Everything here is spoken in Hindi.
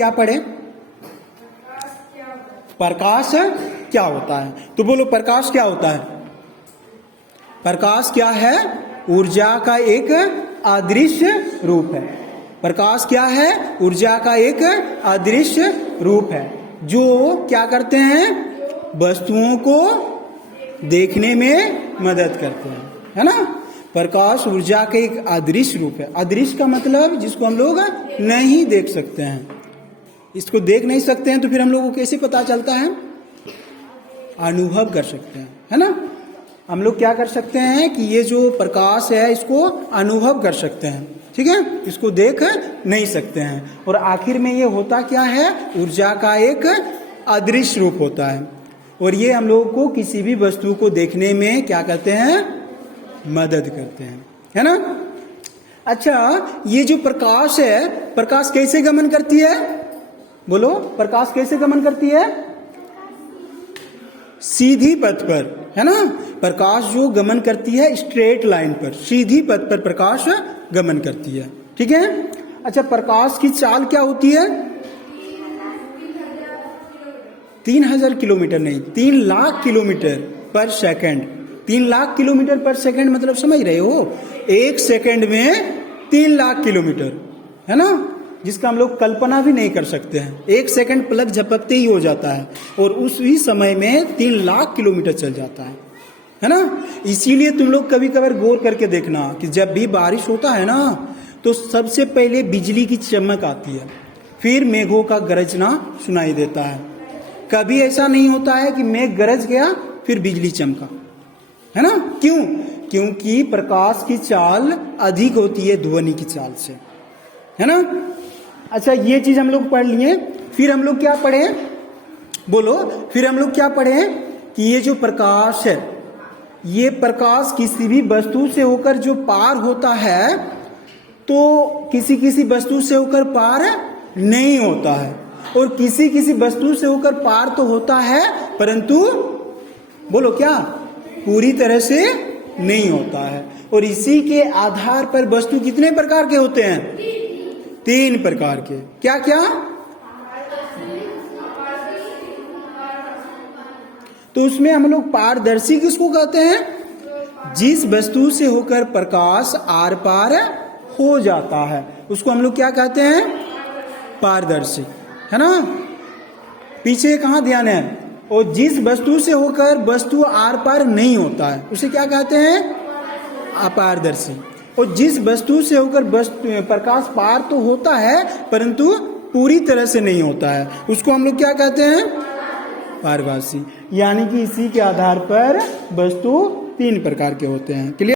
क्या पढ़े? प्रकाश क्या होता है? तो बोलो प्रकाश क्या होता है? प्रकाश क्या है? ऊर्जा का एक अदृश्य रूप है। प्रकाश क्या है? ऊर्जा का एक अदृश्य रूप है जो क्या करते हैं? वस्तुओं को देखने में मदद करते हैं, है ना। प्रकाश ऊर्जा का एक अदृश्य रूप है। अदृश्य का मतलब जिसको हम लोग नहीं देख सकते हैं। इसको देख नहीं सकते हैं तो फिर हम लोग को कैसे पता चलता है? अनुभव कर सकते हैं, है ना। हम लोग क्या कर सकते हैं कि ये जो प्रकाश है इसको अनुभव कर सकते हैं, ठीक है। इसको देख नहीं सकते हैं। और आखिर में ये होता क्या है? ऊर्जा का एक अदृश्य रूप होता है और ये हम लोग को किसी भी वस्तु को देखने में क्या करते हैं? मदद करते हैं, है ना। अच्छा, ये जो प्रकाश है, प्रकाश कैसे गमन करती है? बोलो, प्रकाश कैसे गमन करती है? सीधी पथ पर, है ना। प्रकाश जो गमन करती है स्ट्रेट लाइन पर, सीधी पथ पर प्रकाश गमन करती है, ठीक है। अच्छा, प्रकाश की चाल क्या होती है? 3000 किलोमीटर नहीं, 3 लाख किलोमीटर पर सेकंड। 3 लाख किलोमीटर पर सेकंड मतलब समझ रहे हो? एक सेकंड में 3 लाख किलोमीटर, है ना, जिसका हम लोग कल्पना भी नहीं कर सकते हैं। एक सेकंड पलक झपकते ही हो जाता है और उसी समय में 3 लाख किलोमीटर चल जाता है ना। इसीलिए तुम लोग कभी कभार गौर करके देखना कि जब भी बारिश होता है ना तो सबसे पहले बिजली की चमक आती है, फिर मेघों का गरजना सुनाई देता है। कभी ऐसा नहीं होता है कि मेघ गरज गया फिर बिजली चमका, है ना। क्यों? क्योंकि प्रकाश की चाल अधिक होती है ध्वनि की चाल से, है ना। अच्छा, ये चीज हम लोग पढ़ लिए। फिर हम लोग क्या पढ़े? बोलो, फिर हम लोग क्या पढ़े कि ये जो प्रकाश है, ये प्रकाश किसी भी वस्तु से होकर जो पार होता है तो किसी किसी वस्तु से होकर पार नहीं होता है, और किसी किसी वस्तु से होकर पार तो होता है परंतु बोलो क्या, पूरी तरह से नहीं होता है। और इसी के आधार पर वस्तु कितने प्रकार के होते हैं? 3 प्रकार के। क्या क्या? तो उसमें हम लोग पारदर्शी किसको कहते हैं? जिस वस्तु से होकर प्रकाश आर पार हो जाता है उसको हम लोग क्या कहते हैं? पारदर्शी, है ना। पीछे कहाँ ध्यान है? और जिस वस्तु से होकर वस्तु आर पार नहीं होता है उसे क्या कहते हैं? अपारदर्शी। और जिस वस्तु से होकर प्रकाश पार तो होता है परंतु पूरी तरह से नहीं होता है उसको हम लोग क्या कहते हैं? पारभासी। यानी कि इसी के आधार पर वस्तु 3 प्रकार के होते हैं। क्लियर?